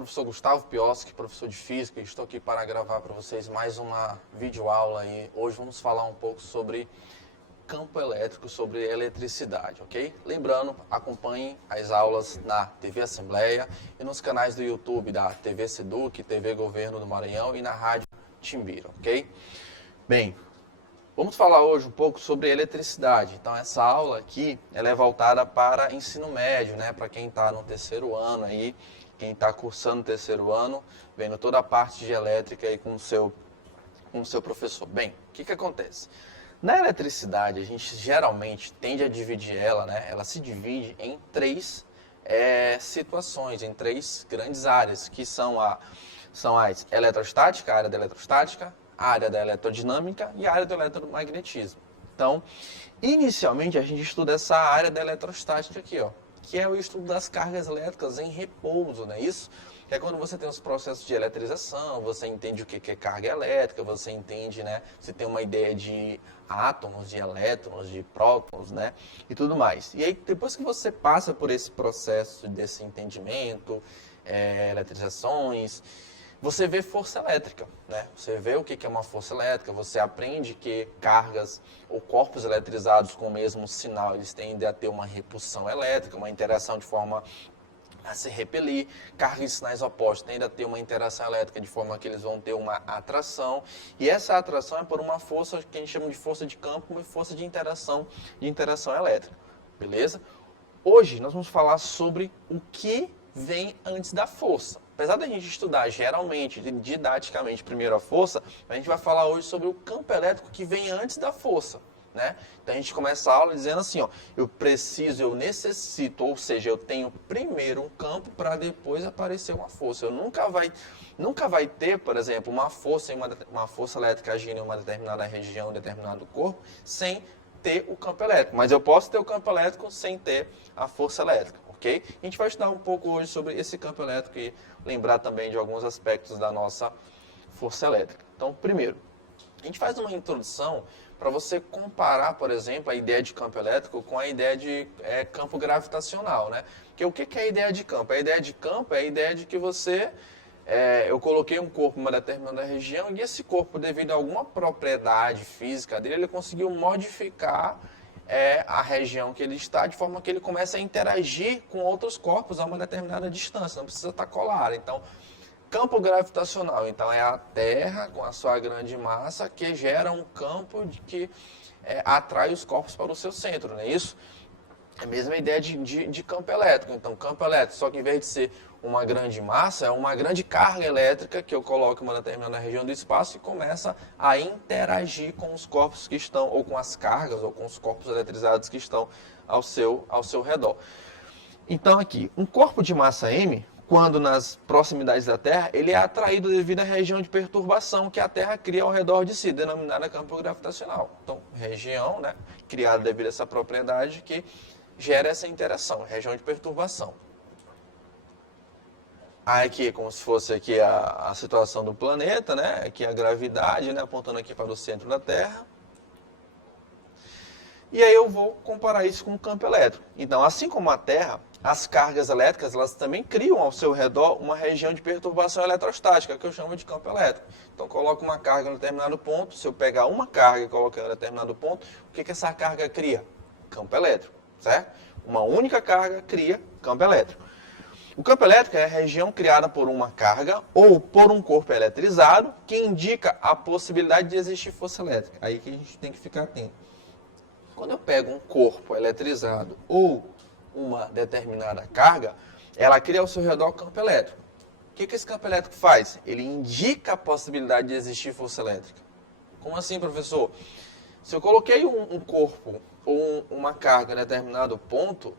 professor Gustavo Pioski, professor de Física, e estou aqui para gravar para vocês mais uma videoaula e hoje vamos falar um pouco sobre campo elétrico, sobre eletricidade, ok? Lembrando, acompanhem as aulas na TV Assembleia e nos canais do YouTube da TV Seduc, TV Governo do Maranhão e na Rádio Timbira, ok? Bem, vamos falar hoje um pouco sobre eletricidade. Então, essa aula aqui, ela é voltada para ensino médio, né? Para quem está no terceiro ano aí, quem está cursando o terceiro ano, vendo toda a parte de elétrica aí com o seu professor. Bem, o que acontece? Na eletricidade, a gente geralmente tende a dividir ela, né? Ela se divide em três situações, em três grandes áreas, que são as eletrostática, a área da eletrostática, a área da eletrodinâmica e a área do eletromagnetismo. Então, inicialmente a gente estuda essa área da eletrostática aqui, ó, que é o estudo das cargas elétricas em repouso, não é isso? Que é quando você tem os processos de eletrização, você entende o que é carga elétrica, você entende, né, você tem uma ideia de átomos, de elétrons, de prótons, né, e tudo mais. E aí, depois que você passa por esse processo desse entendimento, eletrizações, você vê força elétrica, né? Você vê o que é uma força elétrica, você aprende que cargas ou corpos eletrizados com o mesmo sinal, eles tendem a ter uma repulsão elétrica, uma interação de forma a se repelir. Cargas e sinais opostos tendem a ter uma interação elétrica de forma que eles vão ter uma atração. E essa atração é por uma força que a gente chama de força de campo e força de interação elétrica. Beleza? Hoje nós vamos falar sobre o que vem antes da força. Apesar da gente estudar geralmente, didaticamente, primeiro a força, a gente vai falar hoje sobre o campo elétrico que vem antes da força, né? Então a gente começa a aula dizendo assim, ó, eu necessito, ou seja, eu tenho primeiro um campo para depois aparecer uma força. Eu nunca vai ter, por exemplo, uma força elétrica agindo em uma determinada região, um determinado corpo, sem ter o campo elétrico. Mas eu posso ter o campo elétrico sem ter a força elétrica, ok? A gente vai estudar um pouco hoje sobre esse campo elétrico e lembrar também de alguns aspectos da nossa força elétrica. Então, primeiro, a gente faz uma introdução para você comparar, por exemplo, a ideia de campo elétrico com a ideia de campo gravitacional, né? Porque o que é a ideia de campo? A ideia de campo é a ideia de que eu coloquei um corpo em uma determinada região e esse corpo, devido a alguma propriedade física dele, ele conseguiu modificar a região que ele está, de forma que ele começa a interagir com outros corpos a uma determinada distância, não precisa estar colado. Então, campo gravitacional, então é a Terra com a sua grande massa que gera um campo que atrai os corpos para o seu centro, não é isso? É a mesma ideia de campo elétrico. Então, campo elétrico, só que em vez de ser uma grande massa, é uma grande carga elétrica que eu coloco em uma determinada região do espaço e começa a interagir com os corpos que estão, ou com as cargas, ou com os corpos eletrizados que estão ao seu redor. Então, aqui, um corpo de massa M, quando nas proximidades da Terra, ele é atraído devido à região de perturbação que a Terra cria ao redor de si, denominada campo gravitacional. Então, região, né, criada devido a essa propriedade que gera essa interação, região de perturbação. Aí aqui, como se fosse aqui a situação do planeta, né? Aqui a gravidade, né? Apontando aqui para o centro da Terra. E aí eu vou comparar isso com o campo elétrico. Então, assim como a Terra, as cargas elétricas, elas também criam ao seu redor uma região de perturbação eletrostática, que eu chamo de campo elétrico. Então, coloco uma carga em um determinado ponto, se eu pegar uma carga e colocar em um determinado ponto, o que essa carga cria? Campo elétrico, certo? Uma única carga cria campo elétrico. O campo elétrico é a região criada por uma carga ou por um corpo eletrizado que indica a possibilidade de existir força elétrica. Aí que a gente tem que ficar atento. Quando eu pego um corpo eletrizado ou uma determinada carga, ela cria ao seu redor campo elétrico. O que esse campo elétrico faz? Ele indica a possibilidade de existir força elétrica. Como assim, professor? Se eu coloquei um corpo ou uma carga em determinado ponto,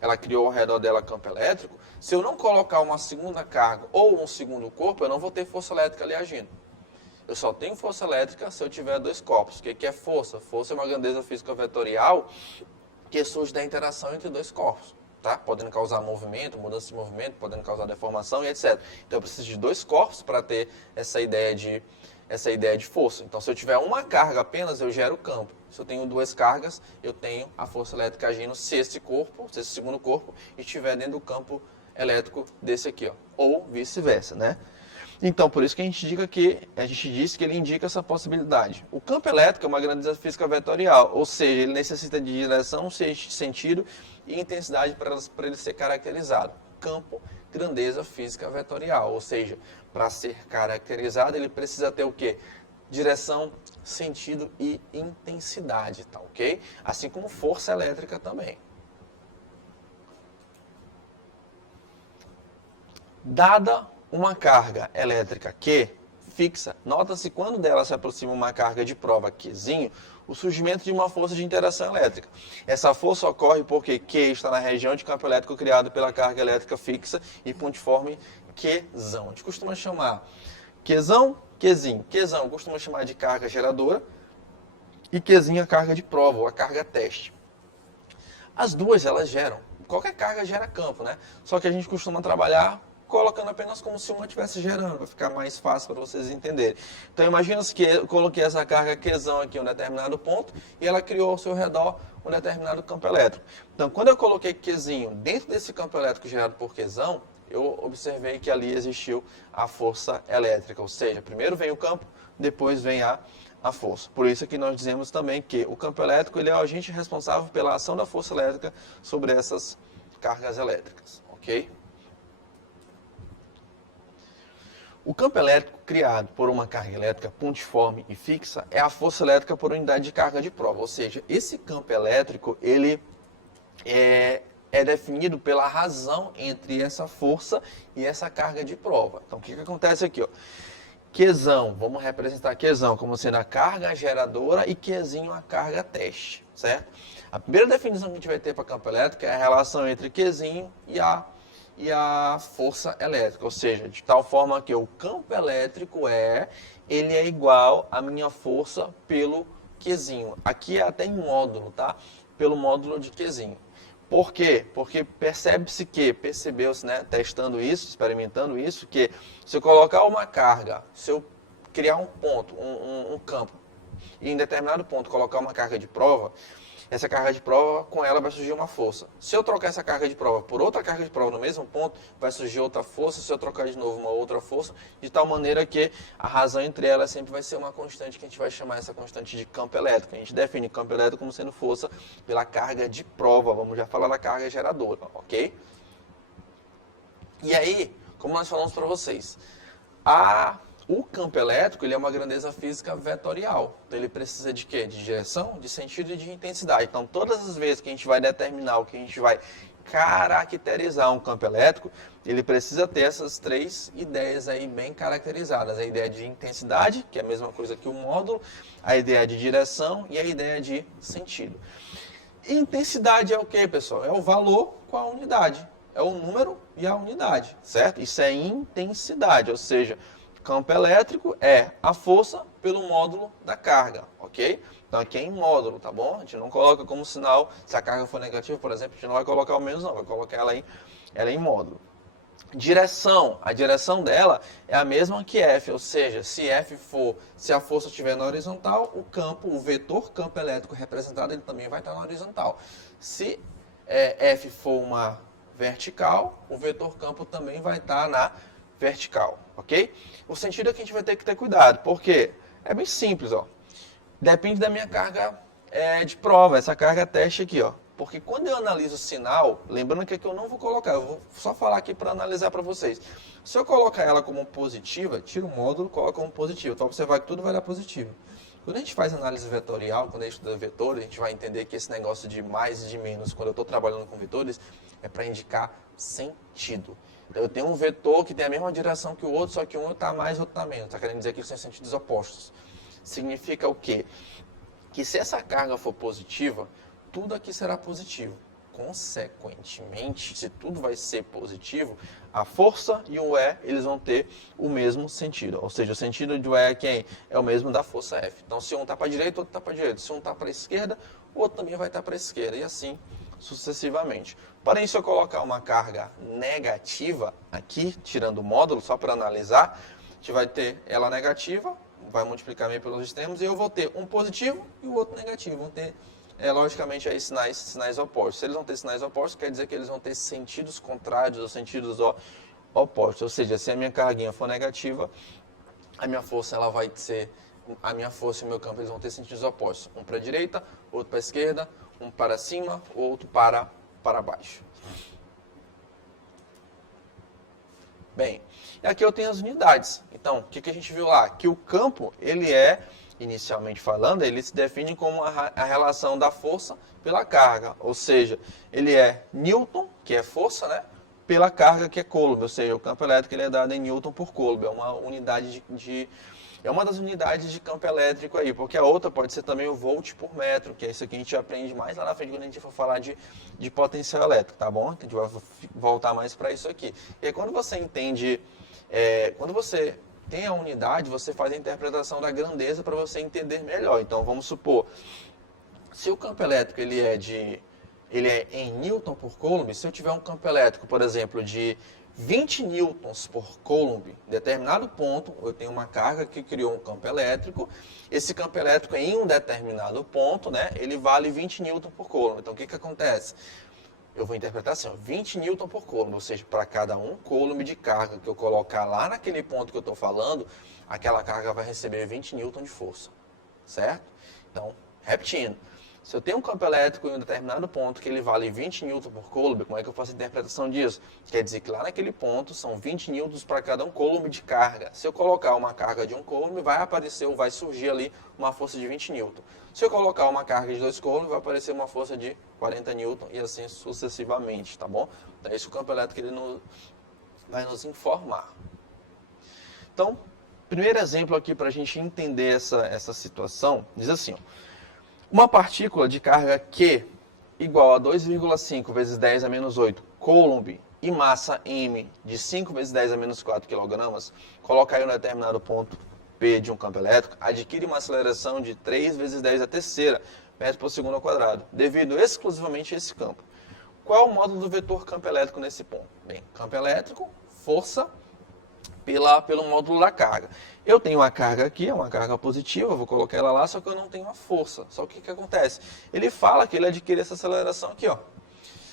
ela criou ao redor dela campo elétrico. Se eu não colocar uma segunda carga ou um segundo corpo, eu não vou ter força elétrica ali agindo. Eu só tenho força elétrica se eu tiver dois corpos. O que é força? Força é uma grandeza física vetorial que surge da interação entre dois corpos, tá? Podendo causar movimento, mudança de movimento, podendo causar deformação e etc. Então eu preciso de dois corpos para ter essa ideia de força. Então se eu tiver uma carga apenas, eu gero campo. Se eu tenho duas cargas, eu tenho a força elétrica agindo se esse segundo corpo estiver dentro do campo elétrico desse aqui, ó, ou vice-versa, né? Então, por isso que a gente disse que ele indica essa possibilidade. O campo elétrico é uma grandeza física vetorial, ou seja, ele necessita de direção, sentido e intensidade para ele ser caracterizado. Campo, grandeza física vetorial, ou seja, para ser caracterizado ele precisa ter o quê? Direção, sentido e intensidade, tá ok? Assim como força elétrica também. Dada uma carga elétrica Q fixa, nota-se quando dela se aproxima uma carga de prova Qzinho, o surgimento de uma força de interação elétrica. Essa força ocorre porque Q está na região de campo elétrico criado pela carga elétrica fixa e pontiforme Qzão. A gente costuma chamar Qzão, Qzinho. Qzão costuma chamar de carga geradora e Qzinho a carga de prova, ou a carga teste. As duas, elas geram. Qualquer carga gera campo, né? Só que a gente costuma trabalhar colocando apenas como se uma estivesse gerando, para ficar mais fácil para vocês entenderem. Então imagina que eu coloquei essa carga Qzão aqui em um determinado ponto e ela criou ao seu redor um determinado campo elétrico. Então quando eu coloquei Qzinho dentro desse campo elétrico gerado por Qzão, eu observei que ali existiu a força elétrica, ou seja, primeiro vem o campo, depois vem a força. Por isso que nós dizemos também que o campo elétrico ele é o agente responsável pela ação da força elétrica sobre essas cargas elétricas, ok? O campo elétrico criado por uma carga elétrica pontiforme e fixa é a força elétrica por unidade de carga de prova, ou seja, esse campo elétrico ele é definido pela razão entre essa força e essa carga de prova. Então, o que acontece aqui? Ó? Qzão, vamos representar Qzão como sendo a carga geradora e Qzinho a carga teste, certo? A primeira definição que a gente vai ter para campo elétrico é a relação entre Qzinho e a força elétrica, ou seja, de tal forma que o campo elétrico ele é igual à minha força pelo Qzinho. Aqui é até em módulo, tá? Pelo módulo de Qzinho. Por quê? Porque percebeu-se, né, testando isso, experimentando isso, que se eu colocar uma carga, se eu criar um ponto, um campo, e em determinado ponto colocar uma carga de prova, essa carga de prova, com ela vai surgir uma força. Se eu trocar essa carga de prova por outra carga de prova no mesmo ponto, vai surgir outra força. Se eu trocar de novo uma outra força, de tal maneira que a razão entre elas sempre vai ser uma constante, que a gente vai chamar essa constante de campo elétrico. A gente define campo elétrico como sendo força pela carga de prova. Vamos já falar da carga geradora, ok? E aí, como nós falamos para vocês, o campo elétrico ele é uma grandeza física vetorial. Então ele precisa de quê? De direção, de sentido e de intensidade. Então todas as vezes que a gente vai determinar o que a gente vai caracterizar um campo elétrico, ele precisa ter essas três ideias aí bem caracterizadas. A ideia de intensidade, que é a mesma coisa que o módulo, a ideia de direção e a ideia de sentido. Intensidade é o que, pessoal? É o valor com a unidade. É o número e a unidade, certo? Isso é intensidade, ou seja, campo elétrico é a força pelo módulo da carga, ok? Então aqui é em módulo, tá bom? A gente não coloca como sinal, se a carga for negativa, por exemplo, a gente não vai colocar o menos não, vai colocar ela em módulo. Direção, a direção dela é a mesma que F, ou seja, se a força estiver na horizontal, o vetor campo elétrico representado, ele também vai estar na horizontal. Se F for uma vertical, o vetor campo também vai estar na vertical, ok? O sentido é que a gente vai ter que ter cuidado, porque é bem simples, ó. Depende da minha carga de prova, essa carga teste aqui, ó. Porque quando eu analiso o sinal, lembrando que aqui eu não vou colocar, eu vou só falar aqui para analisar para vocês. Se eu colocar ela como positiva, tira o módulo, coloca como positivo, então observar que tudo vai dar positivo. Quando a gente faz análise vetorial, quando a gente estuda vetores, a gente vai entender que esse negócio de mais e de menos, quando eu estou trabalhando com vetores, é para indicar sentido. Então, eu tenho um vetor que tem a mesma direção que o outro, só que um está mais e o outro está menos. Está querendo dizer que eles são sentidos opostos. Significa o quê? Que se essa carga for positiva, tudo aqui será positivo. Consequentemente, se tudo vai ser positivo, a força e o E, eles vão ter o mesmo sentido. Ou seja, o sentido do E é quem? É o mesmo da força F. Então, se um está para a direita, o outro está para a direita. Se um está para a esquerda, o outro também vai estar para a esquerda. E assim sucessivamente. Porém, se eu colocar uma carga negativa aqui, tirando o módulo, só para analisar, a gente vai ter ela negativa, vai multiplicar meio pelos extremos, e eu vou ter um positivo e o outro negativo. Vão ter logicamente, aí sinais opostos. Se eles vão ter sinais opostos, quer dizer que eles vão ter sentidos contrários ou sentidos opostos. Ou seja, se a minha carguinha for negativa, a minha força ela vai ser, a minha força e o meu campo eles vão ter sentidos opostos. Um para a direita, outro para a esquerda, um para cima, outro para baixo. Bem, e aqui eu tenho as unidades. Então, o que a gente viu lá? Que o campo, ele é, inicialmente falando, ele se define como a relação da força pela carga. Ou seja, ele é Newton, que é força, né? Pela carga, que é Coulomb. Ou seja, o campo elétrico ele é dado em Newton por Coulomb. É uma unidade é uma das unidades de campo elétrico aí, porque a outra pode ser também o volt por metro, que é isso que a gente aprende mais lá na frente quando a gente for falar de potencial elétrico, tá bom? A gente vai voltar mais para isso aqui. E aí quando você entende, quando você tem a unidade, você faz a interpretação da grandeza para você entender melhor. Então vamos supor, se o campo elétrico ele é em Newton por Coulomb, se eu tiver um campo elétrico, por exemplo, de 20 newtons por Coulomb, em determinado ponto, eu tenho uma carga que criou um campo elétrico. Esse campo elétrico em um determinado ponto, né, ele vale 20 newtons por Coulomb. Então, o que acontece? Eu vou interpretar assim, ó, 20 newtons por Coulomb, ou seja, para cada 1 Coulomb de carga que eu colocar lá naquele ponto que eu estou falando, aquela carga vai receber 20 newtons de força, certo? Então, repetindo. Se eu tenho um campo elétrico em um determinado ponto que ele vale 20 newtons por Coulomb, como é que eu faço a interpretação disso? Quer dizer que lá naquele ponto são 20 newtons para cada 1 Coulomb de carga. Se eu colocar uma carga de 1 Coulomb, vai aparecer ou vai surgir ali uma força de 20 newtons. Se eu colocar uma carga de 2 Coulomb, vai aparecer uma força de 40 newtons e assim sucessivamente, tá bom? Então, esse é o campo elétrico ele vai nos informar. Então, primeiro exemplo aqui para a gente entender essa situação, diz assim, ó. Uma partícula de carga Q igual a 2,5 vezes 10 a menos 8 Coulomb e massa m de 5 vezes 10 a menos 4 kg, colocar em um determinado ponto P de um campo elétrico, adquire uma aceleração de 3 vezes 10 a terceira metro por segundo ao quadrado, devido exclusivamente a esse campo. Qual é o módulo do vetor campo elétrico nesse ponto? Bem, campo elétrico, força pelo módulo da carga. Eu tenho uma carga aqui, é uma carga positiva, eu vou colocar ela lá, só que eu não tenho a força. Só que o que acontece? Ele fala que ele adquire essa aceleração aqui, ó.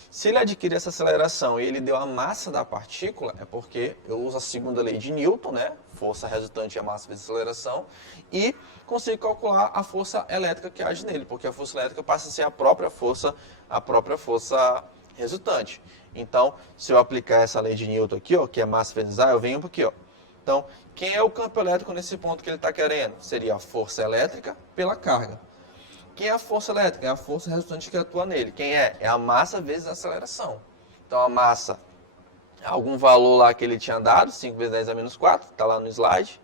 Se ele adquire essa aceleração e ele deu a massa da partícula, é porque eu uso a segunda lei de Newton, né? Força resultante é massa vezes aceleração, e consigo calcular a força elétrica que age nele, porque a força elétrica passa a ser a própria força resultante. Então, se eu aplicar essa lei de Newton aqui, ó, que é massa vezes A, eu venho para aqui, ó. Então, quem é o campo elétrico nesse ponto que ele está querendo? Seria a força elétrica pela carga. Quem é a força elétrica? É a força resultante que atua nele. Quem é? É a massa vezes a aceleração. Então, a massa, algum valor lá que ele tinha dado, 5 vezes 10 a menos 4, está lá no slide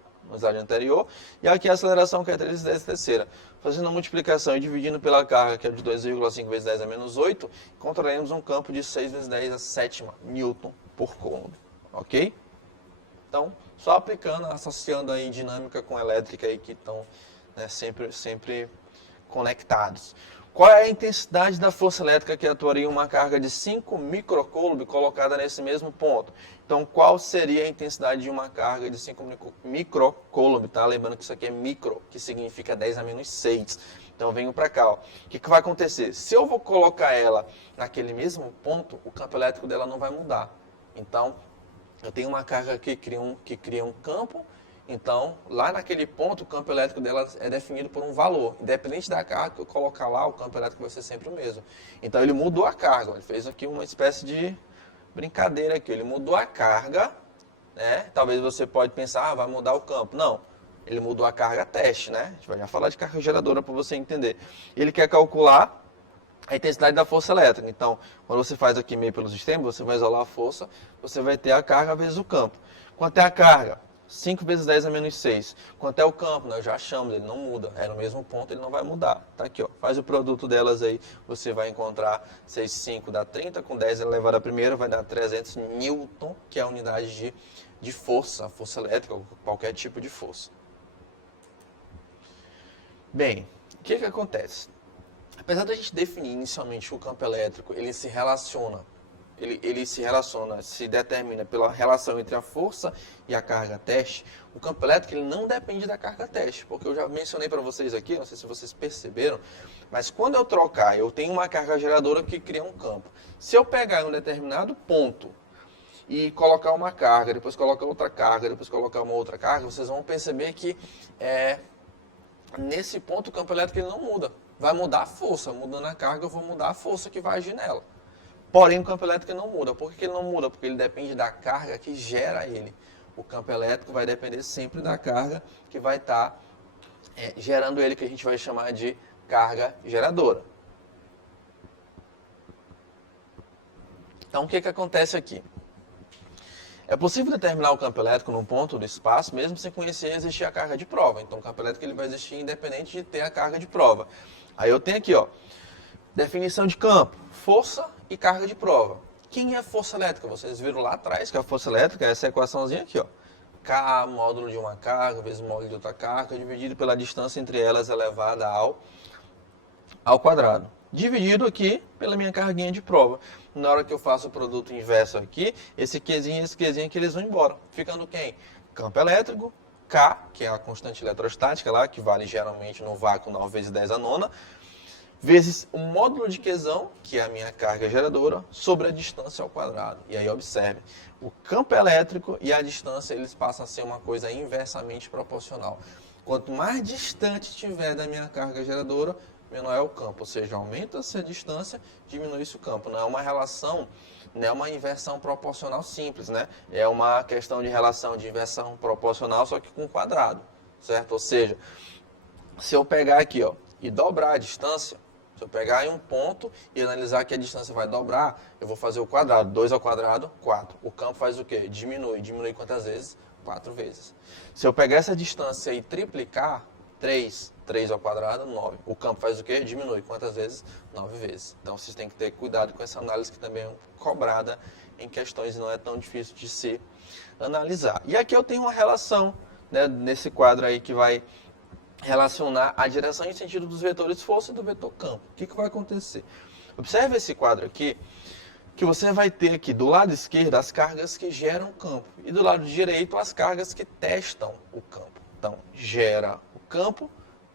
anterior. E aqui a aceleração, que é 3 vezes 10 a terceira. Fazendo a multiplicação e dividindo pela carga, que é de 2,5 vezes 10 a menos 8, encontraremos um campo de 6 vezes 10 a sétima Newton por Coulomb. Ok? Então, só aplicando, associando aí dinâmica com elétrica aí que estão, né, sempre conectados. Qual é a intensidade da força elétrica que atuaria em uma carga de 5 microcoulomb colocada nesse mesmo ponto? Então, qual seria a intensidade de uma carga de 5 microcoulomb? Tá? Lembrando que isso aqui é micro, que significa 10 a menos 6. Então, eu venho para cá. Ó. O que vai acontecer? Se eu vou colocar ela naquele mesmo ponto, o campo elétrico dela não vai mudar. Então, eu tenho uma carga que cria um campo. Então, lá naquele ponto, o campo elétrico dela é definido por um valor. Independente da carga que eu colocar lá, o campo elétrico vai ser sempre o mesmo. Então, ele mudou a carga. Ele fez aqui uma espécie de brincadeira aqui. Ele mudou a carga, né? Talvez você pode pensar, vai mudar o campo. Não. Ele mudou a carga teste, né? A gente vai já falar de carga geradora para você entender. Ele quer calcular a intensidade da força elétrica. Então, quando você faz aqui meio pelos extremos, você vai isolar a força, você vai ter a carga vezes o campo. Quanto é a carga? 5 vezes 10 a menos 6. Quanto é o campo? Nós já achamos, ele não muda. É no mesmo ponto, ele não vai mudar. Tá aqui, ó. Faz o produto delas aí, você vai encontrar 6, 5 dá 30, com 10 elevado a primeira vai dar 300 newton, que é a unidade de força elétrica, ou qualquer tipo de força. Bem, o que acontece? Apesar da gente definir inicialmente o campo elétrico, ele se relaciona ele se relaciona, se determina pela relação entre a força e a carga teste, o campo elétrico ele não depende da carga teste, porque eu já mencionei para vocês aqui, não sei se vocês perceberam, mas quando eu trocar, eu tenho uma carga geradora que cria um campo. Se eu pegar em um determinado ponto e colocar uma carga, depois colocar outra carga, depois colocar uma outra carga, vocês vão perceber que nesse ponto o campo elétrico ele não muda. Vai mudar a força, mudando a carga eu vou mudar a força que vai agir nela. Porém o campo elétrico não muda. Por que ele não muda? Porque ele depende da carga que gera ele. O campo elétrico vai depender sempre da carga que vai estar gerando ele, que a gente vai chamar de carga geradora. Então o que acontece aqui? É possível determinar o campo elétrico num ponto do espaço, mesmo sem conhecer existir a carga de prova. Então o campo elétrico ele vai existir independente de ter a carga de prova. Aí eu tenho aqui, ó, definição de campo, força e carga de prova. Quem é força elétrica? Vocês viram lá atrás que a força elétrica é essa equaçãozinha aqui, ó. K, módulo de uma carga, vezes módulo de outra carga, dividido pela distância entre elas elevada ao quadrado. Dividido aqui pela minha carguinha de prova. Na hora que eu faço o produto inverso aqui, esse Qzinho e esse Qzinho aqui eles vão embora. Ficando quem? Campo elétrico, K, que é a constante eletrostática lá, que vale geralmente no vácuo 9 vezes 10 a nona, vezes o módulo de Qzão, que é a minha carga geradora, sobre a distância ao quadrado. E aí observe, o campo elétrico e a distância eles passam a ser uma coisa inversamente proporcional. Quanto mais distante estiver da minha carga geradora, menor é o campo, ou seja, aumenta-se a distância, diminui-se o campo. Não é uma relação, não é uma inversão proporcional simples, né? É uma questão de relação de inversão proporcional, só que com quadrado, certo? Ou seja, se eu pegar aqui, ó, e dobrar a distância, se eu pegar em um ponto e analisar que a distância vai dobrar, eu vou fazer o quadrado. 2 ao quadrado, 4. O campo faz o quê? Diminui. Diminui quantas vezes? 4 vezes. Se eu pegar essa distância e triplicar, 3 ao quadrado, 9. O campo faz o quê? Diminui. Quantas vezes? 9 vezes. Então, vocês têm que ter cuidado com essa análise que também é cobrada em questões e não é tão difícil de se analisar. E aqui eu tenho uma relação, né, nesse quadro aí que vai relacionar a direção e sentido dos vetores força e do vetor campo. O que vai acontecer? Observe esse quadro aqui, que você vai ter aqui do lado esquerdo as cargas que geram o campo e do lado direito as cargas que testam o campo. Então, gera o campo,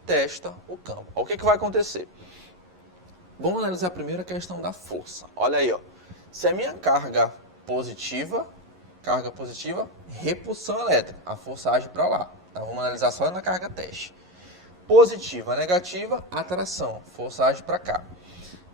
testa o campo. O que vai acontecer? Vamos analisar primeiro a questão da força. Olha aí, ó. Se a minha carga positiva, repulsão elétrica. A força age para lá. Então, vamos analisar só na carga teste. Positiva, negativa, atração. Força age para cá.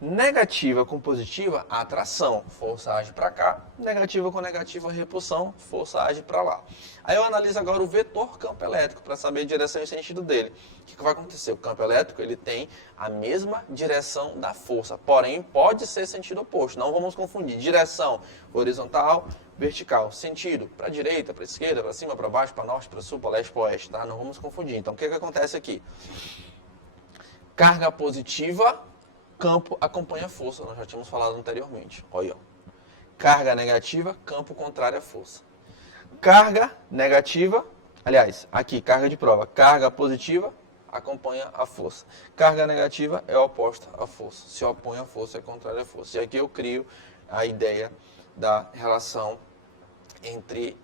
Negativa com positiva, atração. Força age para cá. Negativa com negativa, repulsão. Força age para lá. Aí eu analiso agora o vetor campo elétrico para saber a direção e sentido dele. O que vai acontecer? O campo elétrico ele tem a mesma direção da força, porém pode ser sentido oposto. Não vamos confundir. Direção horizontal, vertical. Sentido para direita, para esquerda, para cima, para baixo, para norte, para sul, para leste, para oeste. Tá? Não vamos confundir. Então o que acontece aqui? Carga positiva, campo acompanha a força, nós já tínhamos falado anteriormente. Olha, carga negativa, campo contrário à força. Carga negativa, aliás, aqui, carga de prova. Carga positiva acompanha a força. Carga negativa é oposta à força. Se opõe à força, é contrário à força. E aqui eu crio a ideia da relação entre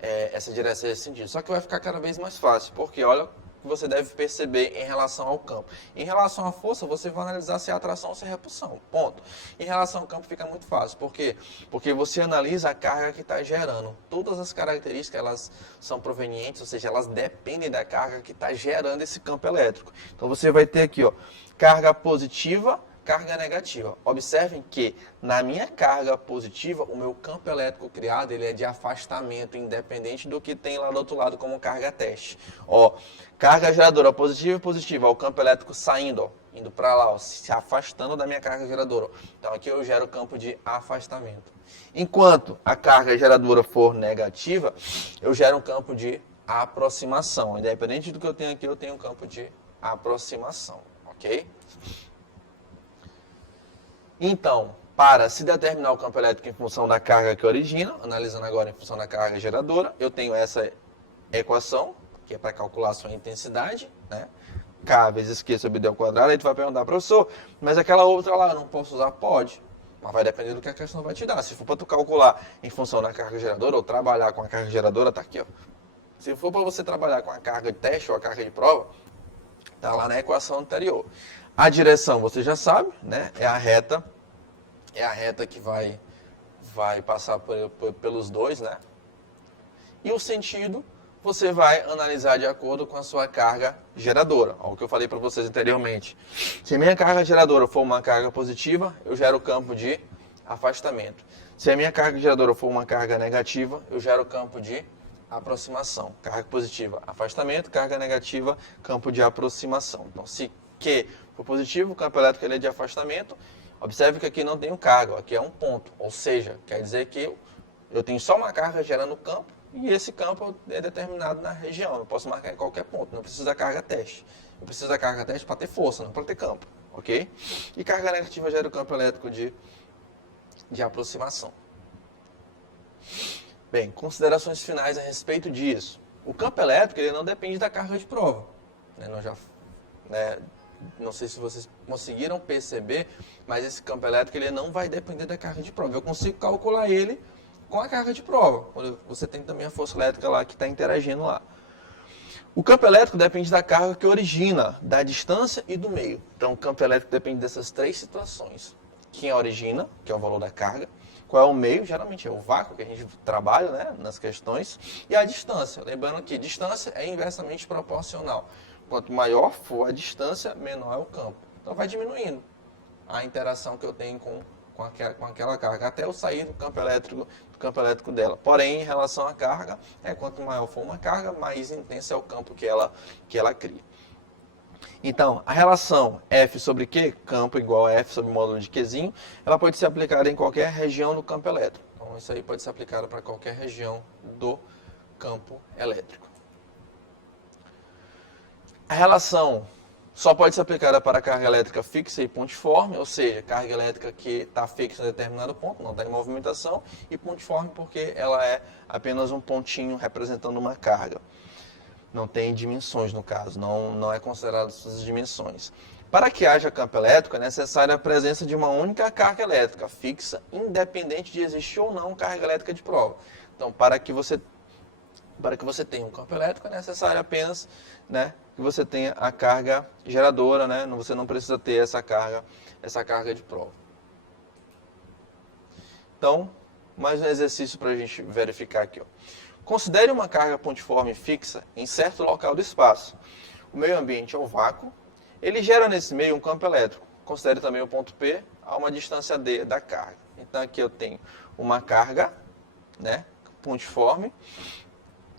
essa direção e esse sentido. Só que vai ficar cada vez mais fácil, porque olha que você deve perceber em relação ao campo. Em relação à força, você vai analisar se é atração ou se é repulsão. Ponto. Em relação ao campo fica muito fácil. Por quê? Porque você analisa a carga que está gerando. Todas as características elas são provenientes, ou seja, elas dependem da carga que está gerando esse campo elétrico. Então você vai ter aqui, ó, carga positiva, carga negativa. Observem que na minha carga positiva, o meu campo elétrico criado ele é de afastamento, independente do que tem lá do outro lado como carga teste. Ó, carga geradora positiva e positiva, ó, o campo elétrico saindo, ó, indo para lá, ó, se afastando da minha carga geradora. Ó. Então aqui eu gero o campo de afastamento. Enquanto a carga geradora for negativa, eu gero um campo de aproximação. Independente do que eu tenho aqui, eu tenho um campo de aproximação, ok? Então, para se determinar o campo elétrico em função da carga que origina, analisando agora em função da carga geradora, eu tenho essa equação, que é para calcular a sua intensidade, né? K vezes Q sobre D ao quadrado. Aí tu vai perguntar, professor, mas aquela outra lá eu não posso usar? Pode. mas vai depender do que a questão vai te dar. Se for para tu calcular em função da carga geradora ou trabalhar com a carga geradora, tá aqui, ó. Se for para você trabalhar com a carga de teste ou a carga de prova, tá lá na equação anterior. A direção você já sabe, né? É a reta que vai passar pelos dois, né? E o sentido você vai analisar de acordo com a sua carga geradora. Olha o que eu falei para vocês anteriormente. Se a minha carga geradora for uma carga positiva, eu gero o campo de afastamento. Se a minha carga geradora for uma carga negativa, eu gero o campo de aproximação. Carga positiva, afastamento. Carga negativa, campo de aproximação. Então, se Q for positivo, o campo elétrico ele é de afastamento. Observe que aqui não tem carga, aqui é um ponto. Ou seja, quer dizer que eu tenho só uma carga gerando campo e esse campo é determinado na região. Eu posso marcar em qualquer ponto, não preciso da carga teste. Eu preciso da carga teste para ter força, não para ter campo. Ok? E carga negativa gera o campo elétrico de aproximação. Bem, considerações finais a respeito disso. O campo elétrico ele não depende da carga de prova. Não sei se vocês conseguiram perceber, mas esse campo elétrico ele não vai depender da carga de prova. Eu consigo calcular ele com a carga de prova. Você tem também a força elétrica lá que está interagindo lá. O campo elétrico depende da carga que origina, da distância e do meio. Então, o campo elétrico depende dessas três situações. Quem origina, que é o valor da carga. Qual é o meio? Geralmente é o vácuo que a gente trabalha, né, nas questões. E a distância. Lembrando que distância é inversamente proporcional. Quanto maior for a distância, menor é o campo. Então, vai diminuindo a interação que eu tenho com aquela carga, até eu sair do campo elétrico dela. Porém, em relação à carga, quanto maior for uma carga, mais intenso é o campo que ela cria. Então, a relação F sobre Q, campo igual a F sobre módulo de Qzinho, ela pode ser aplicada em qualquer região do campo elétrico. Então, isso aí pode ser aplicado para qualquer região do campo elétrico. A relação só pode ser aplicada para carga elétrica fixa e pontiforme, ou seja, carga elétrica que está fixa em determinado ponto, não está em movimentação, e pontiforme porque ela é apenas um pontinho representando uma carga. Não tem dimensões no caso, não é considerado essas dimensões. Para que haja campo elétrico, é necessária a presença de uma única carga elétrica fixa, independente de existir ou não carga elétrica de prova. Então, para que você tenha um campo elétrico, é necessário apenas, né, que você tenha a carga geradora, né? Você não precisa ter essa carga de prova. Então, mais um exercício para a gente verificar aqui. Ó. Considere uma carga pontiforme fixa em certo local do espaço. O meio ambiente é o vácuo. Ele gera nesse meio um campo elétrico. Considere também o ponto P a uma distância D da carga. Então, aqui eu tenho uma carga, né, pontiforme,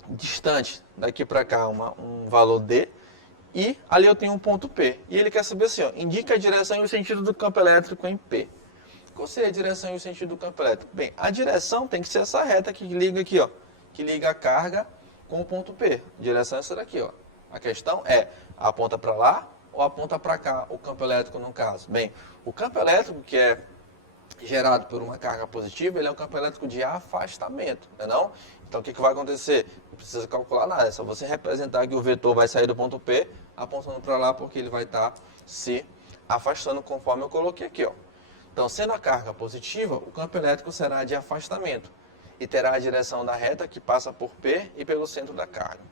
distante daqui para cá um valor D, e ali eu tenho um ponto P. E ele quer saber assim, ó, indica a direção e o sentido do campo elétrico em P. Qual seria a direção e o sentido do campo elétrico? Bem, a direção tem que ser essa reta que liga aqui, ó, que liga a carga com o ponto P. A direção é essa daqui, ó. A questão é, aponta para lá ou aponta para cá o campo elétrico no caso? Bem, o campo elétrico que é gerado por uma carga positiva, ele é um campo elétrico de afastamento, não é não? Então, o que vai acontecer? Não precisa calcular nada, é só você representar que o vetor vai sair do ponto P, apontando para lá, porque ele vai estar se afastando, conforme eu coloquei aqui, ó. Então, sendo a carga positiva, o campo elétrico será de afastamento e terá a direção da reta que passa por P e pelo centro da carga.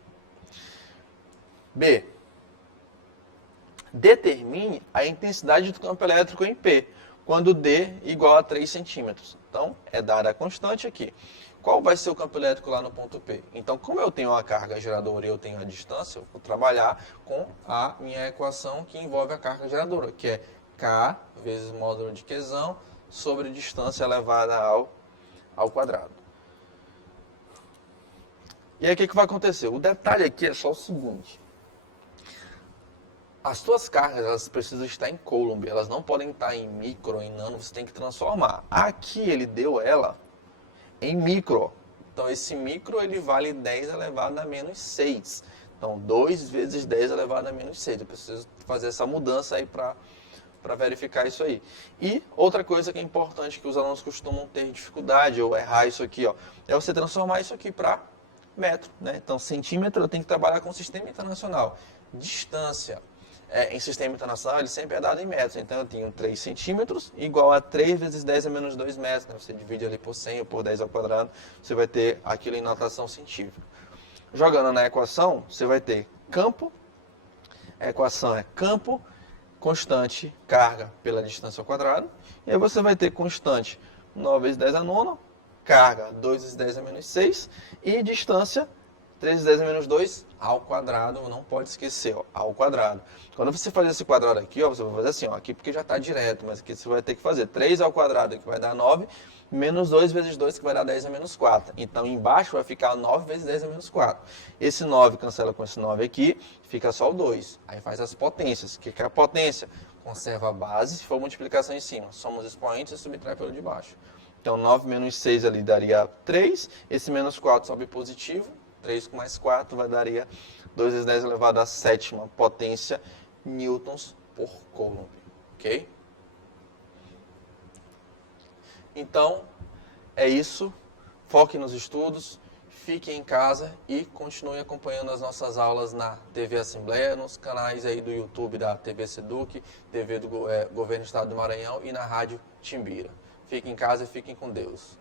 B. Determine a intensidade do campo elétrico em P, quando D igual a 3 centímetros. Então, é dada a constante aqui. Qual vai ser o campo elétrico lá no ponto P? Então, como eu tenho a carga geradora e eu tenho a distância, eu vou trabalhar com a minha equação que envolve a carga geradora, que é K vezes módulo de Qzão sobre distância elevada ao quadrado. E aí, o que vai acontecer? O detalhe aqui é só o seguinte. As suas cargas, elas precisam estar em coulomb, elas não podem estar em micro, em nano, você tem que transformar. Aqui ele deu ela em micro. Então, esse micro, ele vale 10 elevado a menos 6. Então, 2 vezes 10 elevado a menos 6. Eu preciso fazer essa mudança aí para verificar isso aí. E outra coisa que é importante, que os alunos costumam ter dificuldade ou errar isso aqui, ó, é você transformar isso aqui para metro, né? Então, centímetro eu tenho que trabalhar com o sistema internacional. Distância em sistema internacional, ele sempre é dado em metros. Então, eu tenho 3 centímetros igual a 3 vezes 10 a menos 2 metros. Né? Você divide ali por 100 ou por 10 ao quadrado, você vai ter aquilo em notação científica. Jogando na equação, você vai ter campo, a equação é campo, constante, carga pela distância ao quadrado. E aí você vai ter constante 9 vezes 10 a nona, carga 2 vezes 10 a menos 6 e distância 3 vezes 10 a menos 2 ao quadrado, não pode esquecer, ó, ao quadrado. Quando você fazer esse quadrado aqui, ó, você vai fazer assim, ó, aqui porque já está direto, mas aqui você vai ter que fazer 3 ao quadrado, que vai dar 9, menos 2 vezes 2, que vai dar 10 a menos 4. Então, embaixo vai ficar 9 vezes 10 a menos 4. Esse 9 cancela com esse 9 aqui, fica só o 2. Aí faz as potências. O que é a potência? Conserva a base, se for multiplicação em cima. Soma os expoentes e subtrai pelo de baixo. Então, 9 menos 6 ali daria 3. Esse menos 4 sobe positivo. 3 com mais 4 vai daria 2 vezes 10 elevado à sétima potência newtons por coulomb. Ok? Então, é isso. Foque nos estudos, fique em casa e continue acompanhando as nossas aulas na TV Assembleia, nos canais aí do YouTube da TV Seduc, TV do Governo do Estado do Maranhão e na Rádio Timbira. Fiquem em casa e fiquem com Deus.